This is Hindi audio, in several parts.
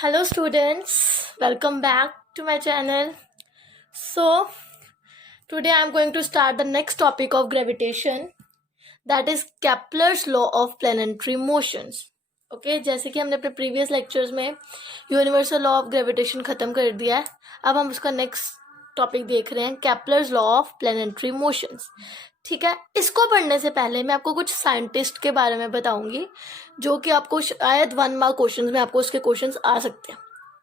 Hello students, welcome back to my channel. So today I am going to start the next topic of gravitation, that is Kepler's law of planetary motions. Okay जैसे कि हमने अपने प्रीवियस लेक्चर्स में यूनिवर्सल लॉ ऑफ ग्रेविटेशन ख़त्म कर दिया है, अब हम उसका नेक्स्ट टॉपिक देख रहे हैं Kepler's law of planetary motions. ठीक है, इसको पढ़ने से पहले मैं आपको कुछ साइंटिस्ट के बारे में बताऊंगी जो कि आपको शायद 1 मार्क क्वेश्चंस में आपको उसके क्वेश्चंस आ सकते हैं.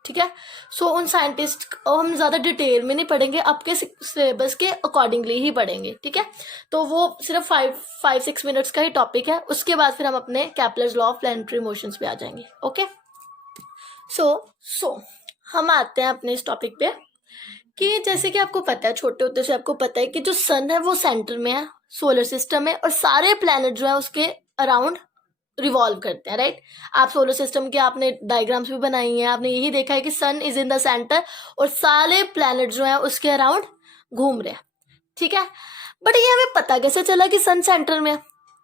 ठीक है, सो उन साइंटिस्ट को हम ज़्यादा डिटेल में नहीं पढ़ेंगे, आपके सिलेबस के अकॉर्डिंगली ही पढ़ेंगे. ठीक है, तो वो सिर्फ 5-6 मिनट्स का ही टॉपिक है. उसके बाद फिर हम अपने Kepler's law of planetary motions पे आ जाएंगे. ओके, सो हम आते हैं अपने इस टॉपिक पे कि जैसे कि आपको पता है, छोटे होते से आपको पता है कि जो सन है वो सेंटर में है, सोलर सिस्टम में, और सारे प्लैनेट जो है उसके अराउंड रिवॉल्व करते हैं. राइट, आप सोलर सिस्टम के आपने डायग्राम्स भी बनाई हैं, आपने यही देखा है कि सन इज इन द सेंटर और सारे प्लैनेट जो है उसके अराउंड घूम रहे हैं. ठीक है, बट ये हमें पता कैसे चला कि सन सेंटर में है?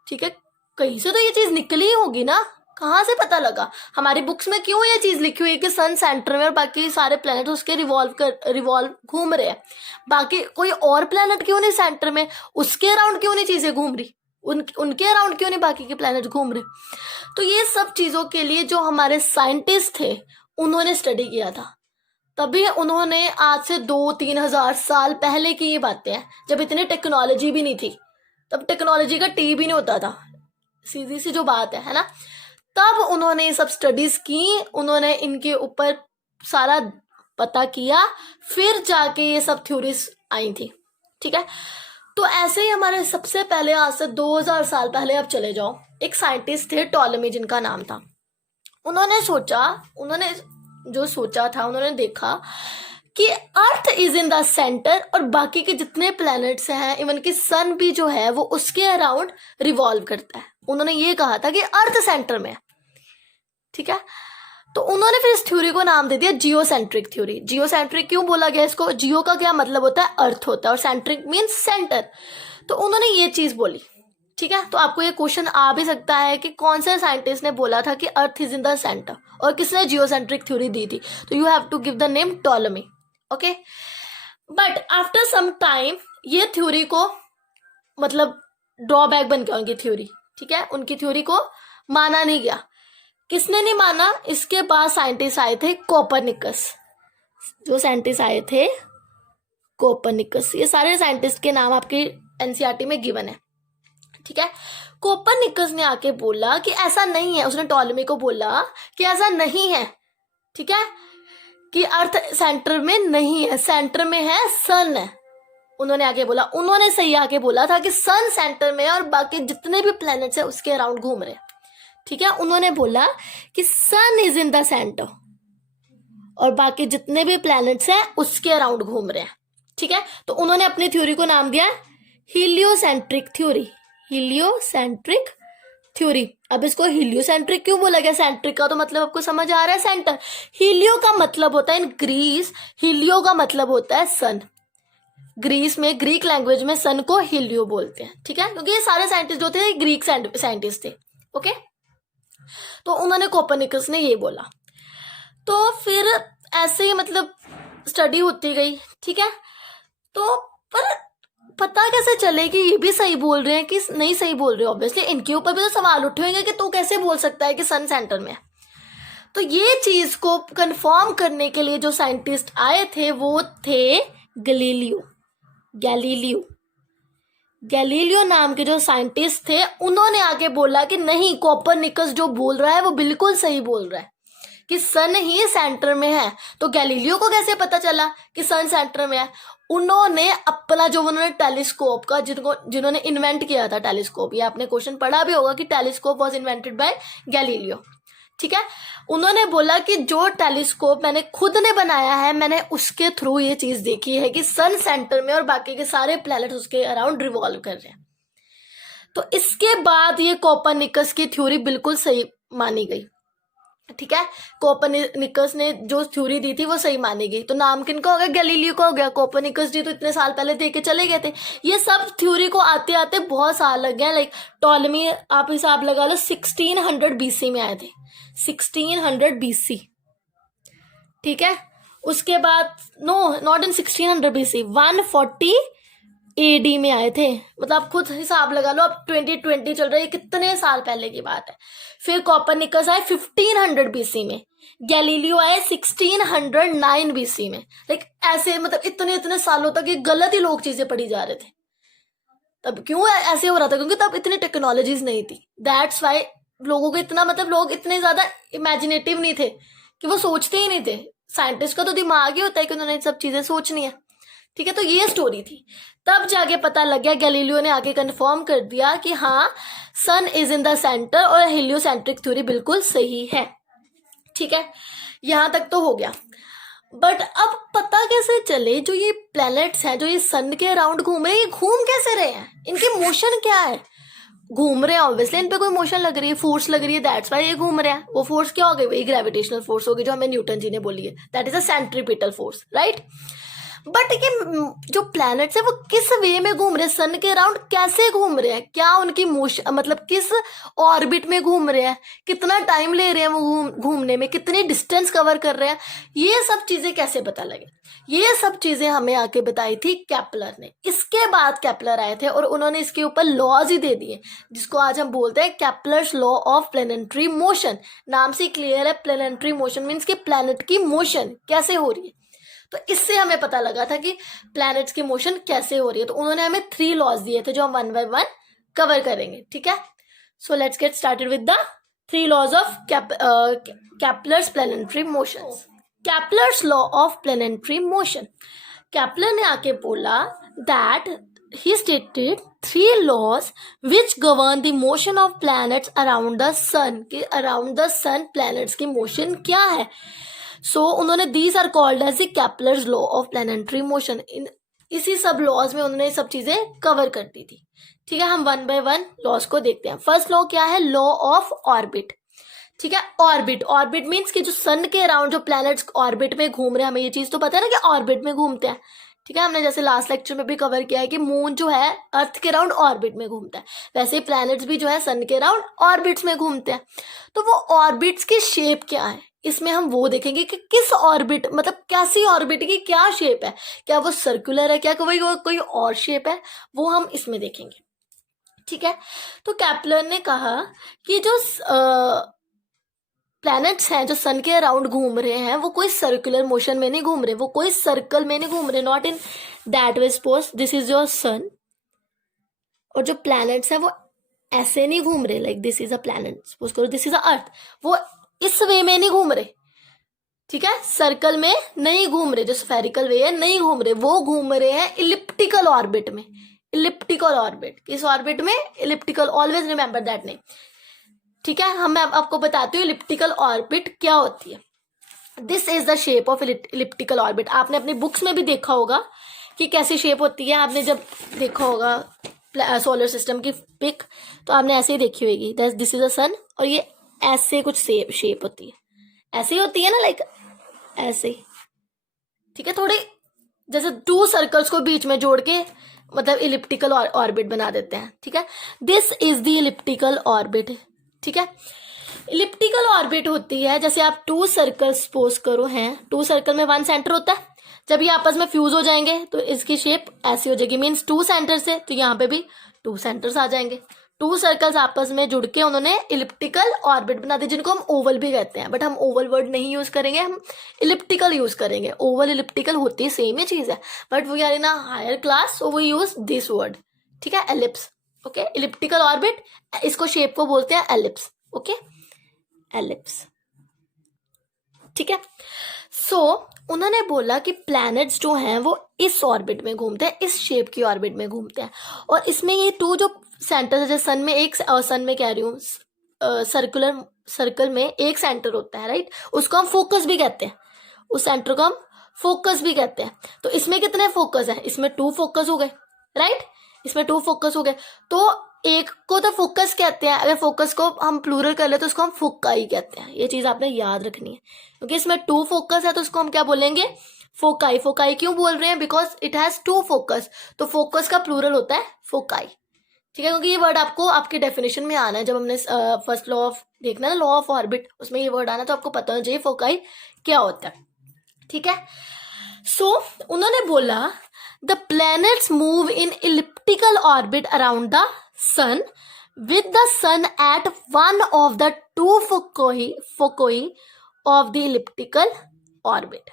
ठीक है, कहीं से तो ये चीज निकली ही होगी ना, कहाँ से पता लगा? हमारी बुक्स में क्यों ये चीज लिखी हुई है कि सन सेंटर में और बाकी सारे प्लैनेट उसके रिवॉल्व घूम रहे हैं? बाकी कोई और प्लैनेट क्यों नहीं सेंटर में? उसके अराउंड क्यों नहीं चीजें घूम रही? उनके अराउंड क्यों नहीं बाकी के प्लैनेट घूम रहे? तो ये सब चीजों के लिए जो हमारे साइंटिस्ट थे उन्होंने स्टडी किया था. तभी उन्होंने आज से 2-3 हजार साल पहले की ये बातें हैं, जब इतनी टेक्नोलॉजी भी नहीं थी, तब टेक्नोलॉजी का टी भी नहीं होता था, सीधी सी जो बात है ना, तब उन्होंने ये सब स्टडीज की, उन्होंने इनके ऊपर सारा पता किया, फिर जाके ये सब थ्योरीज आई थी. ठीक है, तो ऐसे ही हमारे सबसे पहले आज से 2000 साल पहले आप चले जाओ, एक साइंटिस्ट थे टॉलेमी जिनका नाम था. उन्होंने जो सोचा था, उन्होंने देखा कि earth is in the centre और बाकी के जितने प्लैनेट्स हैं, इवन कि सन भी जो है वो उसके अराउंड रिवॉल्व करता है. उन्होंने ये कहा था कि अर्थ सेंटर में है. ठीक है, तो उन्होंने फिर इस थ्योरी को नाम दे दिया जियोसेंट्रिक थ्योरी. जियोसेंट्रिक क्यों बोला गया इसको? जियो का क्या मतलब होता है? अर्थ होता है, और सेंट्रिक मीन्स सेंटर. तो उन्होंने ये चीज बोली. ठीक है, तो आपको ये क्वेश्चन आ भी सकता है कि कौन से साइंटिस्ट ने बोला था कि earth is in the centre और किसने जियोसेंट्रिक थ्योरी दी थी? तो you have to give the name Ptolemy. Okay, but after some time ये थ्योरी को मतलब ड्रॉबैक बन गया उनकी थ्योरी. ठीक है, उनकी थ्योरी को माना नहीं गया. किसने नहीं माना? इसके बाद साइंटिस्ट आए थे कोपरनिकस. जो साइंटिस्ट आए थे कोपरनिकस, ये सारे साइंटिस्ट के नाम आपके एनसीईआरटी में गिवन है. ठीक है, कोपरनिकस ने आके बोला कि ऐसा नहीं है. उसने टॉलेमी को बोला कि ऐसा नहीं है. ठीक है, कि अर्थ सेंटर में नहीं है, सेंटर में है सन है. उन्होंने आगे बोला, उन्होंने सही आके बोला था कि सन सेंटर में है और बाकी जितने भी प्लैनेट्स है उसके अराउंड घूम रहे हैं. ठीक है, उन्होंने बोला कि सन इज इन द सेंटर और बाकी जितने भी प्लैनेट्स हैं उसके अराउंड घूम रहे हैं. ठीक है, तो उन्होंने अपनी थ्योरी को नाम दिया हीलियोसेंट्रिक थ्योरी. Heliocentric theory. अब इसको हीलियोसेंट्रिक क्यों बोला गया? सेंट्रिक का तो मतलब आपको समझ आ रहा है, सेंटर. हीलियो का मतलब होता है इन ग्रीस, हीलियो का मतलब होता है सन. ग्रीस में, ग्रीक लैंग्वेज में सन को हीलियो बोलते हैं. ठीक है, क्योंकि ये सारे साइंटिस्ट जो थे ग्रीक साइंटिस्ट थे. ओके, तो उन्होंने कोपरनिकस ने ये बोला. तो फिर ऐसे ही मतलब स्टडी होती गई. ठीक है, तो पर पता कैसे चले कि ये भी सही बोल रहे हैं कि नहीं सही बोल रहे? ऑब्वियसली इनके ऊपर भी तो सवाल उठे होंगे कि तू कैसे बोल सकता है कि सन सेंटर में है. तो ये चीज को कंफर्म करने के लिए जो साइंटिस्ट आए थे वो थे गैलीलियो नाम के जो साइंटिस्ट थे. उन्होंने आके बोला कि नहीं, कोपरनिकस जो बोल रहा है वो बिल्कुल सही बोल रहा है कि सन ही सेंटर में है. तो गैलीलियो को कैसे पता चला कि सन सेंटर में है? उन्होंने अपना जो उन्होंने टेलीस्कोप का, जिन्होंने इन्वेंट किया था टेलीस्कोप, ये आपने क्वेश्चन पढ़ा भी होगा कि telescope was invented by Galileo. ठीक है, उन्होंने बोला कि जो टेलीस्कोप मैंने खुद ने बनाया है, मैंने उसके थ्रू ये चीज देखी है कि सन सेंटर में और बाकी के सारे प्लैनेट उसके अराउंड रिवॉल्व कर रहे हैं. तो इसके बाद ये कोपरनिकस की थ्योरी बिल्कुल सही मानी गई. ठीक है, कोपरनिकस ने जो थ्योरी दी थी वो सही मानी गई. तो नाम किनका हो गया? गैलीलियो का हो गया. कोपरनिकस जी तो इतने साल पहले दे के चले गए थे. ये सब थ्योरी को आते आते बहुत साल लग गए. लाइक टॉलेमी आप हिसाब लगा लो 1600 BC में आए थे. 1600 BC. ठीक है। उसके बाद no, not in 1600 BC, 140 AD में आए थे। मतलब आप खुद हिसाब लगा लो, अब 2020 चल रहा है, कितने साल पहले की बात है। फिर कॉपरनिकस आए 1500 BC में, गैलीलियो आए 1609 BC में। लाइक ऐसे मतलब इतने इतने सालों तक ये गलत ही लोग चीजें पढ़ी जा रहे थे। तब क्यों ऐसे हो रहा था? क्योंकि तब इतनी टेक्नोलॉजीज नहीं थी। दैट्स वाई लोगों को इतना, मतलब लोग इतने ज्यादा इमेजिनेटिव नहीं थे कि वो सोचते ही नहीं थे। साइंटिस्ट का तो दिमाग ही होता है कि उन्होंने सब चीजें सोचनी है। ठीक है, तो ये स्टोरी थी। तब जाके पता लग गया, गैलीलियो ने आके कंफर्म कर दिया कि हाँ, सन इज इन द सेंटर और हेलियोसेंट्रिक थ्योरी बिल्कुल सही है। ठीक है, यहां तक तो हो गया। बट अब पता कैसे चले जो ये प्लैनेट्स हैं जो ये सन के अराउंड घूम रहे हैं, ये घूम कैसे रहे हैं? इनके मोशन क्या है? घूम रहे हैं, ऑब्वियसली इन पे कोई मोशन लग रही है, फोर्स लग रही है, दैट्स वाई ये घूम रहे हैं। वो फोर्स क्या हो गई? वही ग्रेविटेशनल फोर्स होगी जो हमें न्यूटन जी ने बोली है, that is a centripetal force, right. But ये जो प्लैनेट्स है वो किस वे में घूम रहे हैं, सन के अराउंड कैसे घूम रहे हैं, क्या उनकी मोशन, मतलब किस ऑर्बिट में घूम रहे हैं, कितना टाइम ले रहे हैं वो घूमने में, कितनी डिस्टेंस कवर कर रहे हैं, ये सब चीजें कैसे पता लगे? ये सब चीजें हमें आके बताई थी केपलर ने। इसके बाद केपलर आए थे और उन्होंने इसके ऊपर लॉज ही दे दिए, जिसको आज हम बोलते हैं Kepler's law of planetary motion. नाम से क्लियर है, प्लैनेटरी मोशन मीन्स कि प्लैनेट की मोशन कैसे हो रही है। तो इससे हमें पता लगा था कि प्लैनेट्स की मोशन कैसे हो रही है। तो उन्होंने हमें 3 लॉज दिए थे जो हम 1 by 1 कवर करेंगे। ठीक है, so let's get started with the 3 laws of Kepler's planetary motion. Kepler's law of planetary motion, Kepler ने आके बोला that he stated 3 laws which govern the motion of planets around the sun, कि around the sun planets की motion क्या है। उन्होंने these are called as the Kepler's law of planetary motion. इसी सब लॉज में उन्होंने सब चीजें कवर कर दी थी। ठीक है, हम 1 by 1 लॉज को देखते हैं। फर्स्ट लॉ क्या है? Law of orbit. ठीक है, ऑर्बिट, ऑर्बिट मीन्स कि जो सन के अराउंड जो प्लैनेट्स ऑर्बिट में घूम रहे हैं, हमें ये चीज तो पता है ना कि ऑर्बिट में घूमते हैं। ठीक है, हमने जैसे लास्ट लेक्चर में भी कवर किया है कि मून जो है अर्थ के अराउंड ऑर्बिट में घूमता है, वैसे ही प्लैनेट्स भी जो है सन के अराउंड ऑर्बिट्स में घूमते हैं। तो वो ऑर्बिट्स की शेप क्या है, इसमें हम वो देखेंगे कि किस ऑर्बिट, मतलब कैसी ऑर्बिट की क्या शेप है, क्या वो सर्कुलर है, क्या कोई और शेप है, वो हम इसमें देखेंगे। ठीक है, तो केपलर ने कहा कि जो प्लैनेट्स हैं जो सन के अराउंड घूम रहे हैं वो कोई सर्कुलर मोशन में नहीं घूम रहे, वो कोई सर्कल में नहीं घूम रहे, not in that way. Suppose this is your son, और जो प्लैनेट्स हैं वो ऐसे नहीं घूम रहे, like this is a planet, suppose करो दिस इज अ अर्थ, वो इस वे में नहीं घूम रहे। ठीक है, सर्कल में नहीं घूम रहे, जो स्फेरिकल वे है नहीं घूम रहे, वो घूम रहे हैं इलिप्टिकल ऑर्बिट में। इलिप्टिकल ऑर्बिट, किस ऑर्बिट में? Elliptical, always remember that name. ठीक है, हम आपको बताती हूँ इलिप्टिकल ऑर्बिट क्या होती है। This is the shape of elliptical orbit. आपने अपनी बुक्स में भी देखा होगा कि कैसी शेप होती है। आपने जब देखा होगा सोलर सिस्टम की पिक, तो आपने ऐसे ही देखी होगी, दिस इज अ सन, और ये ऐसे कुछ शेप होती है, ऐसे ही होती है ना, लाइक ऐसे ही। ठीक है, थोड़े जैसे 2 सर्कल्स को बीच में जोड़ के मतलब इलिप्टिकल ऑर्बिट बना देते हैं। ठीक है, this is the elliptical orbit. ठीक है, इलिप्टिकल ऑर्बिट होती है जैसे आप 2 सर्कल सपोज करो हैं, 2 सर्कल में 1 सेंटर होता है, जब ये आपस में फ्यूज हो जाएंगे तो इसकी शेप ऐसी हो जाएगी, मीन्स 2 सेंटर से, तो यहाँ पे भी 2 सेंटर्स आ जाएंगे। 2 सर्कल्स आपस में जुड़ के उन्होंने इलिप्टिकल ऑर्बिट बना दी, जिनको हम ओवल भी कहते हैं, बट हम ओवल वर्ड नहीं यूज करेंगे, हम इलिप्टिकल यूज करेंगे। ओवल इलिप्टिकल होती सेम ही चीज है, but we are in a higher class, so we use this word. ठीक है, एलिप्स। ओके, इलिप्टिकल ऑर्बिट, इसको शेप को बोलते हैं एलिप्स। Okay, ellipse. ठीक है, उन्होंने बोला कि प्लैनेट्स जो हैं वो इस ऑर्बिट में घूमते हैं, इस शेप की ऑर्बिट में घूमते हैं, और इसमें ये 2 जो सेंटर है, जैसे सन में एक, सन में कह रही हूँ, सर्कल में एक सेंटर होता है, राइट, उसको हम फोकस भी कहते हैं, उस सेंटर को हम फोकस भी कहते हैं। तो इसमें कितने फोकस है? इसमें 2 फोकस हो गए, राइट, इसमें 2 फोकस हो गए। तो एक को तो फोकस कहते हैं, अगर फोकस को हम प्लूरल कर ले तो उसको हम फोकाई कहते हैं। ये चीज आपने याद रखनी है, क्योंकि इसमें 2 फोकस है तो उसको हम क्या बोलेंगे? फोकाई। फोकाई क्यों बोल रहे हैं? बिकॉज इट हैज 2 फोकस, तो फोकस का प्लूरल होता है फोकाई। ठीक है, क्योंकि ये वर्ड आपको आपके डेफिनेशन में आना है, जब हमने फर्स्ट लॉ ऑफ देखना है ना, लॉ ऑफ ऑर्बिट, उसमें ये वर्ड आना, तो आपको पता होना चाहिए फोकाई क्या होता है। ठीक है। सो उन्होंने बोला the planets move in elliptical orbit around the sun with the sun at one of the two foci of the elliptical orbit।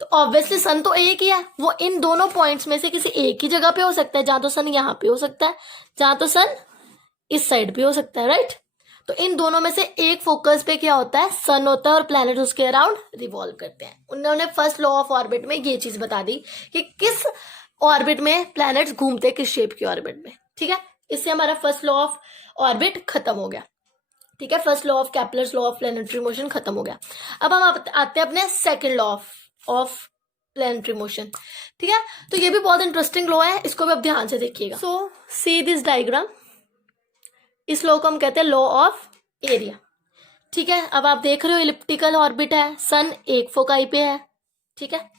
तो ऑब्वियसली सन तो एक ही है, वो इन दोनों पॉइंट्स में से किसी एक ही जगह पे हो सकता है, जहां तो सन यहाँ पे हो सकता है, जहां तो सन इस साइड पे हो सकता है, राइट। तो इन दोनों में से एक फोकस पे क्या होता है, सन होता है और प्लैनेट उसके अराउंड रिवॉल्व करते हैं। उन्होंने फर्स्ट लॉ ऑफ ऑर्बिट में ये चीज बता दी कि किस ऑर्बिट में प्लैनेट्स घूमते हैं, किस शेप की ऑर्बिट में, ठीक है। इससे हमारा फर्स्ट लॉ ऑफ ऑर्बिट खत्म हो गया, ठीक है। First law of Kepler's law of planetary motion खत्म हो गया। अब हम आते हैं अपने second law of planetary motion, ठीक है। तो ये भी बहुत इंटरेस्टिंग लॉ है, इसको भी आप ध्यान से देखिएगा। सो सी दिस डायग्राम, इस लॉ को हम कहते हैं लॉ ऑफ एरिया, ठीक है। अब आप देख रहे हो इलिप्टिकल ऑर्बिट है, सन एक फोकाई पे है, ठीक है।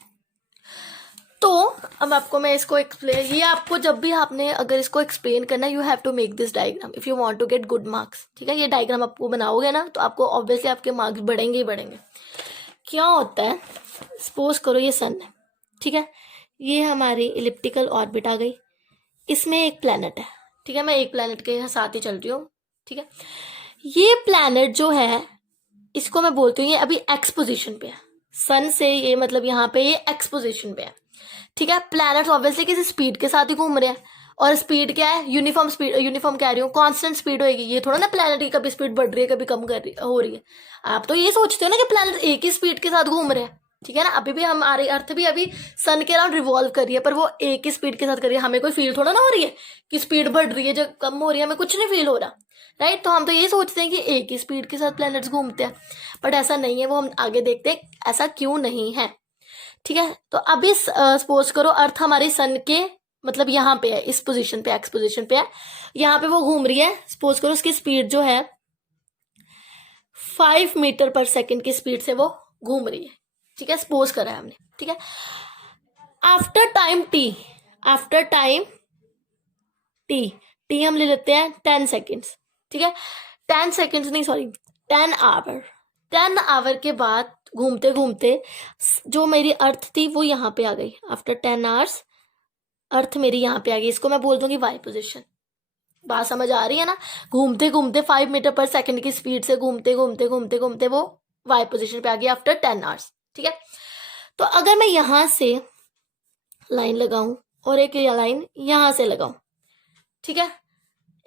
तो अब आपको मैं इसको एक्सप्लेन, ये आपको जब भी आपने अगर इसको एक्सप्लेन करना, you have to make this diagram if you want to get good marks, ठीक है। ये डायग्राम आपको बनाओगे ना तो आपको ऑब्वियसली आपके मार्क्स बढ़ेंगे ही बढ़ेंगे। क्या होता है, सपोज करो ये सन है, ठीक है, ये हमारी इलिप्टिकल ऑर्बिट आ गई, इसमें एक प्लैनेट है, ठीक है। मैं एक प्लैनेट के साथ ही चल रही हूँ, ठीक है। ये प्लैनेट जो है इसको मैं बोलती हूँ ये अभी एक्स पोजिशन पे है, सन से ये मतलब यहाँ पे ये एक्स पोजिशन पे है, ठीक है। प्लैनेट्स ऑब्वियसली किसी स्पीड के साथ ही घूम रहे हैं, और स्पीड क्या है, यूनिफॉर्म स्पीड, यूनिफॉर्म कह रही हूँ, कांस्टेंट स्पीड होगी। ये थोड़ा ना प्लैनेट की कभी स्पीड बढ़ रही है कभी कम हो रही है। आप तो ये सोचते हो ना कि प्लैनेट एक ही स्पीड के साथ घूम रहे हैं, ठीक है ना। अभी भी हमारी अर्थ भी अभी सन के अराउंड रिवॉल्व कर रही है, पर वो एक ही स्पीड के साथ कर रही है। हमें कोई फील थोड़ा ना हो रही है कि स्पीड बढ़ रही है जो कम हो रही है, हमें कुछ नहीं फील हो रहा, राइट। तो हम तो ये सोचते हैं कि एक ही स्पीड के साथ प्लैनेट्स घूमते हैं, बट ऐसा नहीं है। वो हम आगे देखते हैं ऐसा क्यों नहीं है, ठीक है। तो अभी सपोज करो अर्थ हमारे सन के मतलब यहाँ पे है, इस पोजीशन पे, एक्स पोजीशन पे है, यहाँ पे वो घूम रही है। सपोज करो उसकी स्पीड जो है 5 मीटर पर सेकंड की स्पीड से वो घूम रही है, ठीक है। सपोज करा है हमने, ठीक है। आफ्टर टाइम टी हम ले लेते हैं 10 सेकेंड्स, ठीक है। 10 सेकेंड्स नहीं, सॉरी 10 आवर के बाद घूमते घूमते जो मेरी अर्थ थी वो यहाँ पे आ गई। आफ्टर 10 आवर्स अर्थ मेरी यहाँ पे आ गई, इसको मैं बोल दूंगी वाई पोजिशन। बात समझ आ रही है ना। घूमते घूमते 5 मीटर पर सेकंड की स्पीड से घूमते घूमते घूमते घूमते वो वाई पोजिशन पे आ गई आफ्टर 10 आवर्स, ठीक है। तो अगर मैं यहाँ से लाइन लगाऊं और एक लाइन यहाँ से लगाऊं, ठीक है।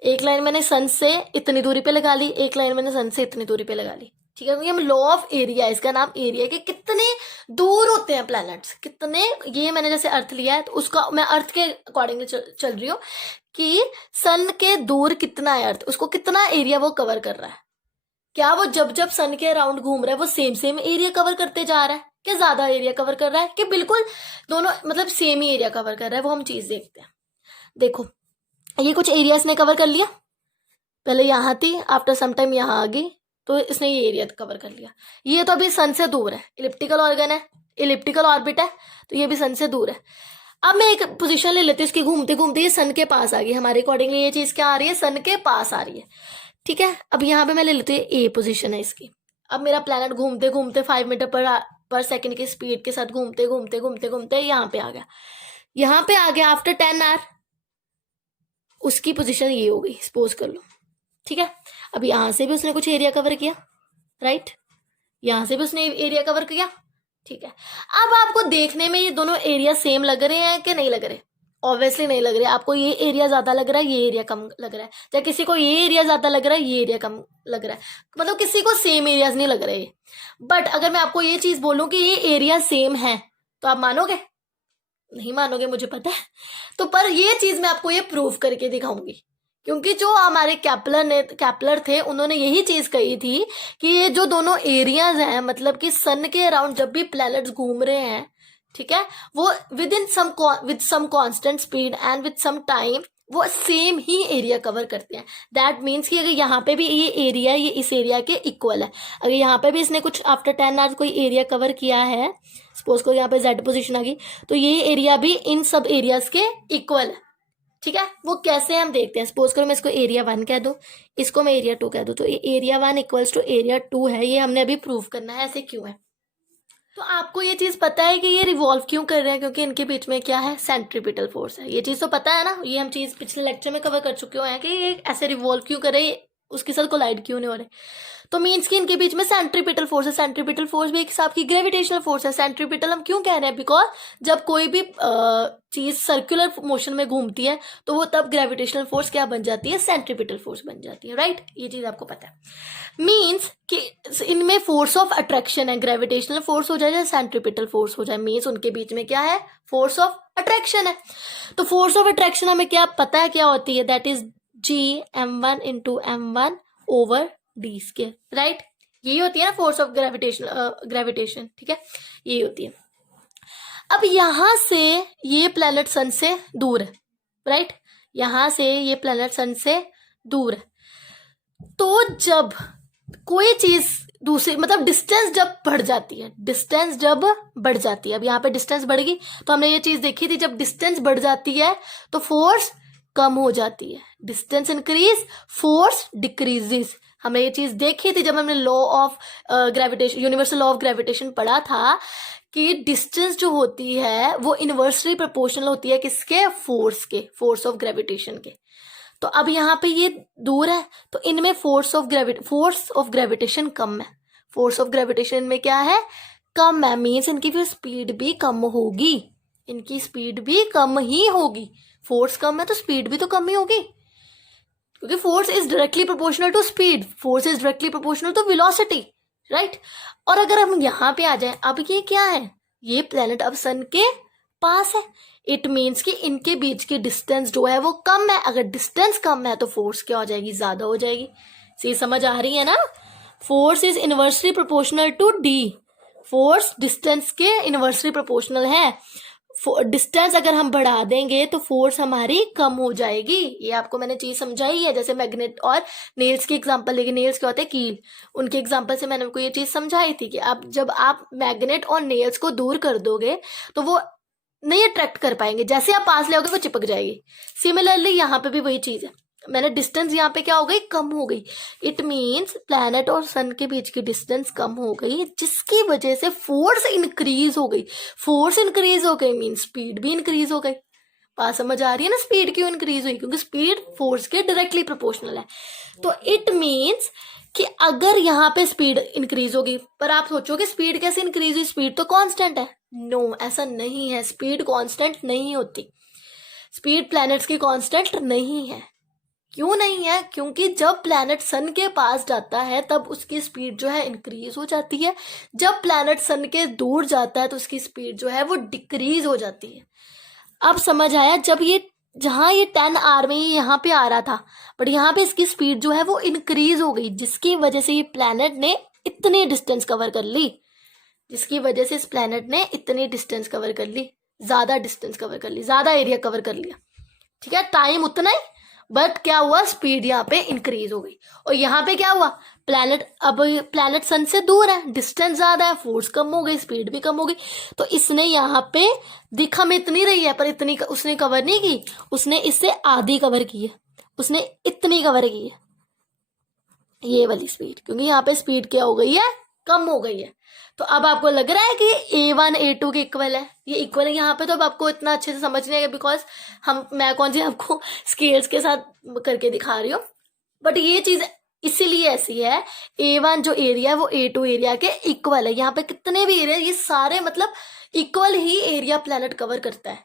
एक लाइन मैंने सन से इतनी दूरी पे लगा ली, एक लाइन मैंने सन से इतनी दूरी पे लगा ली, ठीक है। क्योंकि हम लॉ ऑफ एरिया, इसका नाम एरिया, कि कितने दूर होते हैं प्लैनेट्स, कितने, ये मैंने जैसे अर्थ लिया है तो उसका मैं अर्थ के अकॉर्डिंगली चल रही हूँ कि सन के दूर कितना है अर्थ, उसको कितना एरिया वो कवर कर रहा है। क्या वो जब जब सन के अराउंड घूम रहा है वो सेम एरिया कवर करते जा रहा है, कि ज्यादा एरिया कवर कर रहा है, कि बिल्कुल दोनों मतलब सेम ही एरिया कवर कर रहा है, वो हम चीज देखते हैं। देखो ये कुछ एरियाज ने कवर कर लिया, पहले यहाँ थी, आफ्टर सम टाइम यहाँ आ गई, तो इसने ये एरिया कवर कर लिया। ये तो अभी सन से दूर है, इलिप्टिकल ऑर्गन है, इलिप्टिकल ऑर्बिट है, तो ये भी सन से दूर है। अब मैं एक पोजीशन ले लेती हूँ इसकी, घूमते घूमते ये सन के पास आ गई, हमारे अकॉर्डिंगली ये चीज क्या आ रही है, सन के पास आ रही है, ठीक है। अब यहाँ पे मैं ले लेती हूँ ए पोजीशन है इसकी। अब मेरा प्लैनेट घूमते घूमते 5 मीटर पर सेकंड की स्पीड के साथ घूमते घूमते घूमते घूमते यहाँ पे आ गया, यहाँ पे आ गया आफ्टर 10 आवर, उसकी पोजीशन ये हो गई, सपोज कर लो, ठीक है। अब यहाँ से भी उसने कुछ एरिया कवर किया, राइट, यहाँ से भी उसने एरिया कवर किया, ठीक है। अब आपको देखने में ये दोनों एरिया सेम लग रहे हैं कि नहीं लग रहे? ऑब्वियसली नहीं लग रहे। आपको ये एरिया ज्यादा लग रहा है, ये एरिया कम लग रहा है, या किसी को ये एरिया ज्यादा लग रहा है, ये एरिया कम लग रहा है, मतलब किसी को सेम एरियाज नहीं लग रहे। बट अगर मैं आपको ये चीज बोलूं कि ये एरिया सेम है तो आप मानोगे? नहीं मानोगे, मुझे पता है। तो पर ये चीज मैं आपको ये प्रूव करके दिखाऊंगी, क्योंकि जो हमारे कैपलर थे उन्होंने यही चीज कही थी कि ये जो दोनों एरियाज हैं, मतलब कि सन के अराउंड जब भी प्लैनेट्स घूम रहे हैं, ठीक है, वो with some constant speed and with some time वो सेम ही एरिया कवर करते हैं। दैट मीन्स कि अगर यहाँ पे भी ये एरिया ये इस एरिया के इक्वल है, अगर यहाँ पे भी इसने कुछ आफ्टर 10 आवर्स कोई एरिया कवर किया है, सपोज को यहाँ पे जेड पोजीशन आ गई, तो ये एरिया भी इन सब एरियाज के इक्वल है, ठीक है। वो कैसे हम देखते हैं, सपोज करो मैं इसको एरिया 1 कह दूं, इसको मैं एरिया 2 कह दूं, तो एरिया 1 इक्वल्स टू एरिया 2 है, ये हमने अभी प्रूव करना है ऐसे क्यों है। तो आपको ये चीज पता है कि ये रिवॉल्व क्यों कर रहे हैं, क्योंकि इनके बीच में क्या है, सेंट्रीपिटल फोर्स है। ये चीज तो पता है ना, ये हम चीज पिछले लेक्चर में कवर कर चुके हैं कि ये ऐसे रिवॉल्व क्यों कर रहे हैं, उसके साथ कोलाइड क्यों नहीं हो रहे। तो मीन्स कि इनके बीच में सेंट्रीपिटल फोर्स है। सेंट्रीपिटल फोर्स भी एक हिसाब की ग्रेविटेशनल फोर्स है। सेंट्रीपिटल हम क्यों कह रहे हैं, बिकॉज जब कोई भी चीज सर्कुलर मोशन में घूमती है तो वो तब ग्रेविटेशनल फोर्स क्या बन जाती है, सेंट्रीपिटल फोर्स बन जाती है, राइट। ये चीज आपको पता है। मीन्स कि इनमें फोर्स ऑफ अट्रैक्शन है, ग्रेविटेशनल फोर्स हो जाए या सेंट्रीपिटल फोर्स हो जाए, मीन्स उनके बीच में क्या है, फोर्स ऑफ अट्रैक्शन है। तो फोर्स ऑफ अट्रैक्शन हमें क्या पता है क्या होती है, that is Gm1 into m1 over D square, right. यही होती है ना फोर्स ऑफ ग्रेविटेशन, ठीक है, यही होती है। अब यहां से ये प्लैनेट सन से दूर है, राइट, यहां से ये प्लैनेट सन से दूर है। तो जब कोई चीज दूसरी, मतलब डिस्टेंस जब बढ़ जाती है, डिस्टेंस जब बढ़ जाती है, अब यहाँ पे डिस्टेंस बढ़ गई, तो हमने ये चीज देखी थी, जब डिस्टेंस बढ़ जाती है तो फोर्स कम हो जाती है। Distance increase, force decreases. हमें ये चीज देखी थी जब हमने law of gravitation, universal law of gravitation पढ़ा था कि डिस्टेंस जो होती है वो इनवर्सली प्रोपोर्शनल होती है किसके, फोर्स के, फोर्स ऑफ ग्रेविटेशन के। तो अब यहाँ पे ये दूर है तो इनमें फोर्स ऑफ ग्रेविटेशन कम है। फोर्स ऑफ ग्रेविटेशन में क्या है, कम है, मीन्स इनकी फिर स्पीड भी कम होगी, इनकी स्पीड भी कम ही होगी। फोर्स कम है तो स्पीड भी तो कम ही होगी, क्योंकि force is directly proportional to speed, force is directly proportional to velocity, right. और अगर हम यहाँ पे आ जाए, अब ये क्या है, ये प्लेनेट अब सन के पास है, इट मीन्स कि इनके बीच की डिस्टेंस जो है वो कम है। अगर डिस्टेंस कम है तो फोर्स क्या हो जाएगी, ज्यादा हो जाएगी। सी समझ आ रही है ना, force is inversely proportional to D, force distance के इनवर्सली प्रोपोर्शनल है। डिस्टेंस अगर हम बढ़ा देंगे तो फोर्स हमारी कम हो जाएगी। ये आपको मैंने चीज समझाई है, जैसे मैग्नेट और नेल्स की एग्जांपल लेके, नेल्स क्या होते हैं, कील, उनके एग्जांपल से मैंने आपको ये चीज समझाई थी कि आप जब आप मैग्नेट और नेल्स को दूर कर दोगे तो वो नहीं अट्रैक्ट कर पाएंगे, जैसे आप पास ले आओगे वो चिपक जाएगी। सिमिलरली यहाँ पे भी वही चीज है, मैंने डिस्टेंस यहाँ पे क्या हो गई, कम हो गई। इट मीन्स प्लैनेट और सन के बीच की डिस्टेंस कम हो गई, जिसकी वजह से फोर्स इंक्रीज हो गई। फोर्स इंक्रीज हो गई मीन्स स्पीड भी इंक्रीज हो गई। बात समझ आ रही है ना, स्पीड क्यों इंक्रीज हुई, क्योंकि स्पीड फोर्स के डायरेक्टली प्रोपोर्शनल है। तो इट मीन्स कि अगर यहाँ पे स्पीड इंक्रीज होगी, पर आप सोचोगे स्पीड कैसे इंक्रीज हुई, स्पीड तो कांस्टेंट है। नो, ऐसा नहीं है, स्पीड कांस्टेंट नहीं होती, स्पीड प्लैनेट्स की कांस्टेंट नहीं है। क्यों नहीं है, क्योंकि जब प्लैनेट सन के पास जाता है तब उसकी स्पीड जो है इंक्रीज हो जाती है, जब प्लैनेट सन के दूर जाता है तो उसकी स्पीड जो है वो डिक्रीज हो जाती है। अब समझ आया, जब ये जहाँ ये 10 आवर में यहाँ पे आ रहा था, बट यहाँ पे इसकी स्पीड जो है वो इंक्रीज हो गई, जिसकी वजह से ये प्लैनेट ने इतनी डिस्टेंस कवर कर ली, जिसकी वजह से इस प्लैनेट ने इतनी डिस्टेंस कवर कर ली, ज्यादा डिस्टेंस कवर कर ली, ज्यादा एरिया कवर कर लिया, ठीक है, टाइम उतना ही, बट क्या हुआ, स्पीड यहाँ पे इंक्रीज हो गई। और यहाँ पे क्या हुआ, प्लैनेट सन से दूर है, डिस्टेंस ज्यादा है, फोर्स कम हो गई, स्पीड भी कम हो गई। तो इसने यहाँ पे दिखा में इतनी रही है, पर इतनी उसने कवर नहीं की, उसने इससे आधी कवर की है, उसने इतनी कवर की है, ये वाली स्पीड, क्योंकि यहाँ पे स्पीड क्या हो गई है, कम हो गई है। तो अब आपको लग रहा है कि A1 A2 के इक्वल है, ये इक्वल है यहाँ पे। तो अब आपको इतना अच्छे से समझ नहीं आएगा, बिकॉज मैं कौन सी आपको स्केल्स के साथ करके दिखा रही हूँ, बट ये चीज इसीलिए ऐसी है, A1 जो एरिया है वो A2 एरिया के इक्वल है। यहाँ पे कितने भी एरिया, ये सारे मतलब इक्वल ही एरिया प्लैनेट कवर करता है,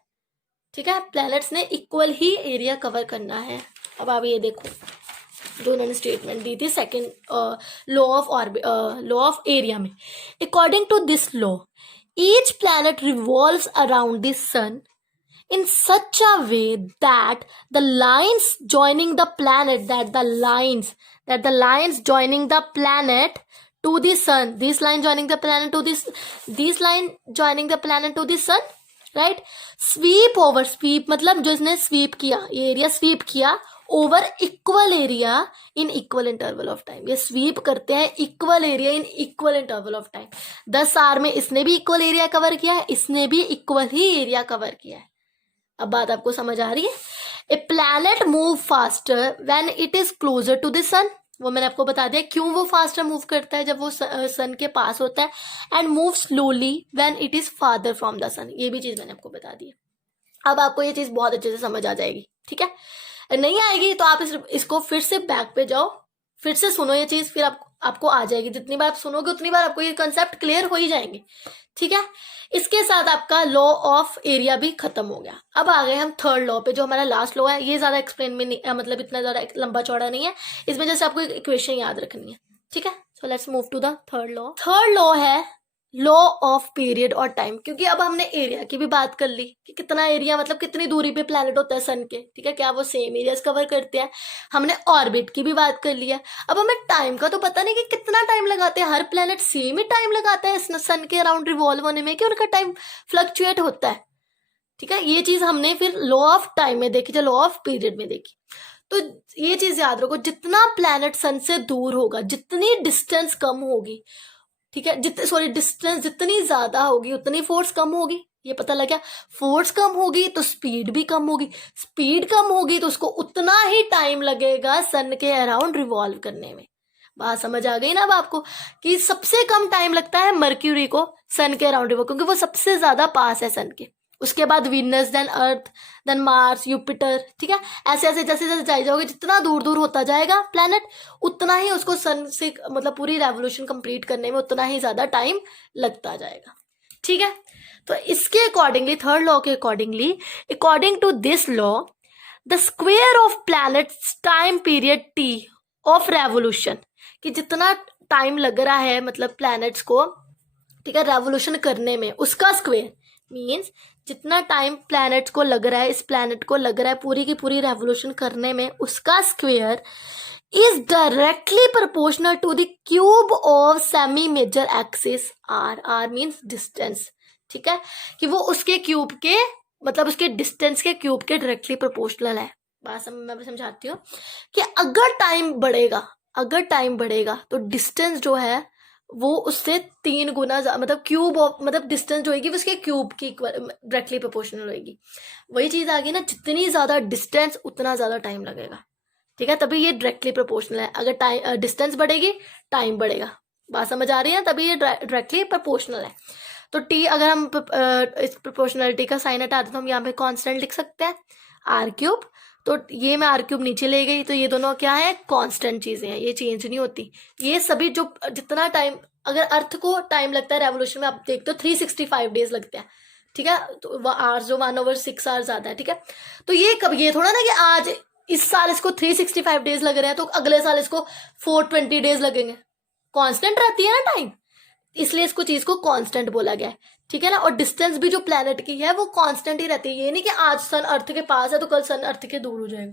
ठीक है, प्लैनेट्स ने इक्वल ही एरिया कवर करना है। अब आप ये देखो, जो उन्होंने स्टेटमेंट दी थी सेकेंड लॉ ऑफ एरिया में, according to this law each planet revolves around the sun in such a way that the lines joining the planet joining the planet to the sun, these line joining the planet to this, these line joining the planet to the sun, right, sweep मतलब जो इसने स्वीप किया, ये एरिया स्वीप किया over equal area in equal interval of time. ये स्वीप करते हैं equal area in equal interval of time. 10 hour में इसने भी इक्वल एरिया कवर किया है, इसने भी इक्वल ही एरिया कवर किया है। अब बात आपको समझ आ रही है। A planet move faster when it is closer to the sun, वो मैंने आपको बता दिया क्यों वो फास्टर मूव करता है जब वो सन के पास होता है, and move slowly when it is farther from the sun. ये भी चीज मैंने आपको बता दी है। अब आपको ये चीज बहुत अच्छे से समझ आ जाएगी, ठीक है। नहीं आएगी तो आप इसको फिर से बैक पे जाओ, फिर से सुनो ये चीज, फिर आपको आ जाएगी। जितनी बार आप सुनोगे उतनी बार आपको ये कंसेप्ट क्लियर हो ही जाएंगे, ठीक है। इसके साथ आपका लॉ ऑफ एरिया भी खत्म हो गया। अब आ गए हम थर्ड लॉ पे, जो हमारा लास्ट लॉ है। ये ज्यादा एक्सप्लेन में नहीं, मतलब इतना ज्यादा लंबा चौड़ा नहीं है, इसमें जैसे आपको इक्वेशन याद रखनी है, ठीक है। So let's move to the third law. Third law है लॉ ऑफ पीरियड और टाइम। क्योंकि अब हमने एरिया की भी बात कर ली कि कितना एरिया, मतलब कितनी दूरी पे प्लैनेट होता है सन के, ठीक है, क्या वो सेम एरियाज कवर करते हैं। हमने ऑर्बिट की भी बात कर लिया। अब हमें टाइम का तो पता नहीं कि कितना टाइम लगाते हैं, हर प्लैनेट सेम ही टाइम लगाता है सन के अराउंड रिवॉल्व होने में, कि उनका टाइम फ्लक्चुएट होता है, ठीक है। ये चीज हमने फिर लॉ ऑफ टाइम में देखी, लॉ ऑफ पीरियड में देखी। तो ये चीज याद रखो, जितना प्लैनेट सन से दूर होगा, जितनी डिस्टेंस कम होगी, ठीक है, डिस्टेंस जितनी ज्यादा होगी उतनी फोर्स कम होगी। ये पता लग गया। फोर्स कम होगी तो स्पीड भी कम होगी, स्पीड कम होगी तो उसको उतना ही टाइम लगेगा सन के अराउंड रिवॉल्व करने में। बात समझ आ गई ना अब आपको, कि सबसे कम टाइम लगता है मर्क्यूरी को सन के अराउंड रिवॉल्व, क्योंकि वो सबसे ज्यादा पास है सन के। उसके बाद वीनस, देन अर्थ, देन मार्स, यूपिटर, ठीक है। ऐसे ऐसे जैसे जैसे जाए जाओगे, जितना दूर दूर होता जाएगा प्लैनेट, उतना ही उसको सन से मतलब पूरी रेवोल्यूशन कंप्लीट करने में उतना ही ज्यादा टाइम लगता जाएगा, ठीक है। तो इसके अकॉर्डिंगली, थर्ड लॉ के accordingly, according to this law, the square of planet's time period T of revolution, कि जितना टाइम लग रहा है मतलब प्लैनेट्स को, ठीक है, रेवोल्यूशन करने में, उसका स्क्वेयर मीन्स जितना टाइम प्लैनेट्स को लग रहा है, इस प्लैनेट को लग रहा है पूरी की पूरी रेवोल्यूशन करने में, उसका square is directly proportional to the cube of semi major axis R. R means distance, ठीक है, कि वो उसके क्यूब के मतलब उसके डिस्टेंस के क्यूब के डायरेक्टली प्रोपोर्शनल है। बात मैं समझाती हूँ कि अगर टाइम बढ़ेगा तो डिस्टेंस जो है वो उससे 3 गुना मतलब क्यूब ऑफ मतलब डिस्टेंस जो होगी वो उसके क्यूब की डायरेक्टली प्रोपोर्शनल होगी। वही चीज आ गई ना, जितनी ज्यादा डिस्टेंस उतना ज्यादा टाइम लगेगा, ठीक है, तभी ये डायरेक्टली प्रोपोर्शनल है। अगर टाइम डिस्टेंस बढ़ेगी टाइम बढ़ेगा। बात समझ आ रही है, तभी ये डायरेक्टली प्रोपोर्शनल है। तो टी, अगर हम इस प्रोपोर्शनलिटी का साइन हटा दें तो हम यहाँ पे कांस्टेंट लिख सकते हैं आर क्यूब। तो ये मैं आर क्यूब नीचे ले गई, तो ये दोनों क्या है, कांस्टेंट चीजें हैं, ये चेंज नहीं होती। ये सभी जो जितना टाइम, अगर अर्थ को टाइम लगता है रेवोल्यूशन में, आप देखते हो 365 डेज लगते हैं, ठीक है, तो आवर्स जो 1/6 आवर्स ज्यादा है, ठीक है। तो ये कब, ये थोड़ा ना कि आज इस साल इसको 365 डेज लग रहे हैं तो अगले साल इसको 420 डेज लगेंगे। कांस्टेंट रहती है ना टाइम, इसलिए इसको चीज को कांस्टेंट बोला गया है, ठीक है ना। और डिस्टेंस भी जो प्लैनेट की है वो कांस्टेंट ही रहती है। ये नहीं कि आज सन अर्थ के पास है तो कल सन अर्थ के दूर हो जाएगा,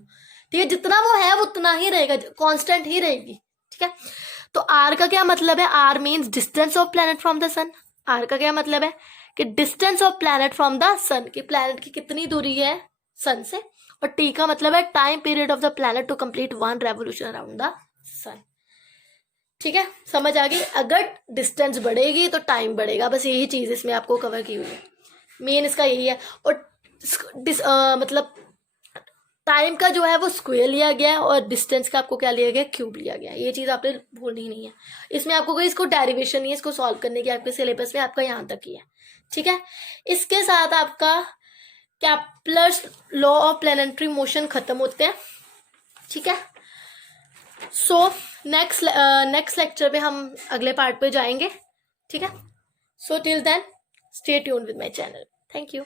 ठीक है, जितना वो है वो उतना ही रहेगा, कांस्टेंट ही रहेगी, ठीक है। तो आर का क्या मतलब है, R means distance of planet from the sun. R का क्या मतलब है कि distance of planet from the sun, कि प्लैनेट की कितनी दूरी है सन से। और टी का मतलब है time period of the planet to complete 1 revolution around the sun, ठीक है, समझ आ गई। अगर डिस्टेंस बढ़ेगी तो टाइम बढ़ेगा, बस यही चीज इसमें आपको कवर की हुई है, मेन इसका यही है। और मतलब टाइम का जो है वो स्क्वायर लिया गया है और डिस्टेंस का आपको क्या लिया गया, क्यूब लिया गया। ये चीज आपने भूलनी नहीं है। इसमें आपको कोई इसको डेरिवेशन नहीं है, इसको सॉल्व करने की आपके सिलेबस में आपका यहाँ तक ही है, ठीक है। इसके साथ आपका Kepler's law of planetary motion खत्म होते हैं, ठीक है। सो नेक्स्ट लेक्चर पे हम अगले पार्ट पे जाएंगे, ठीक है। So till then stay tuned with my channel. Thank you.